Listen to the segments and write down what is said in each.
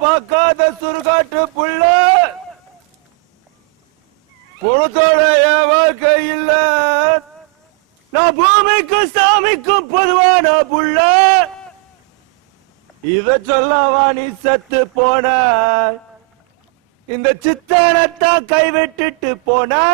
பார்க்காத சுருகாட்டு புள்ள குணத்தோட என் வாழ்க்கை இல்ல. நான் பூமிக்கும் சாமிக்கும் பொதுவான புள்ள. இத சொல்லவா நீ செத்து போன? இந்த சித்தனத்தான் கைவிட்டுட்டு போன.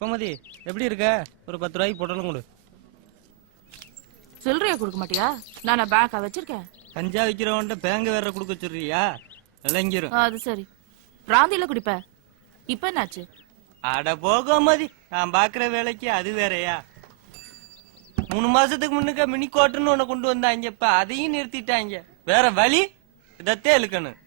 கோமதி எப்படி இருக்க? ஒரு 10 ரூபாய்க்கு போட்டாலும் கொடு. சில்லறையா கொடுக்க மாட்டியா? நான் பேங்கா வச்சிருக்கேன். கஞ்சா விக்கிறவன்ட்ட பேங்க வேற கொடுக்க சொல்றியா? விளங்கிரும். அது சரி. பிராந்தியில குடிப்ப. இப்ப என்னாச்சு? அட போ கோமதி, நான் பாக்குற வேலைக்கு அது வேறயா? 3 மாசத்துக்கு முன்னுக்க மினி கோட்டுன்னு ஒண்ணு கொண்டு வந்தாங்கப்ப, அதையும் நிறுத்திட்டாங்க. வேற வழி இதத்தே இழுக்கணும்.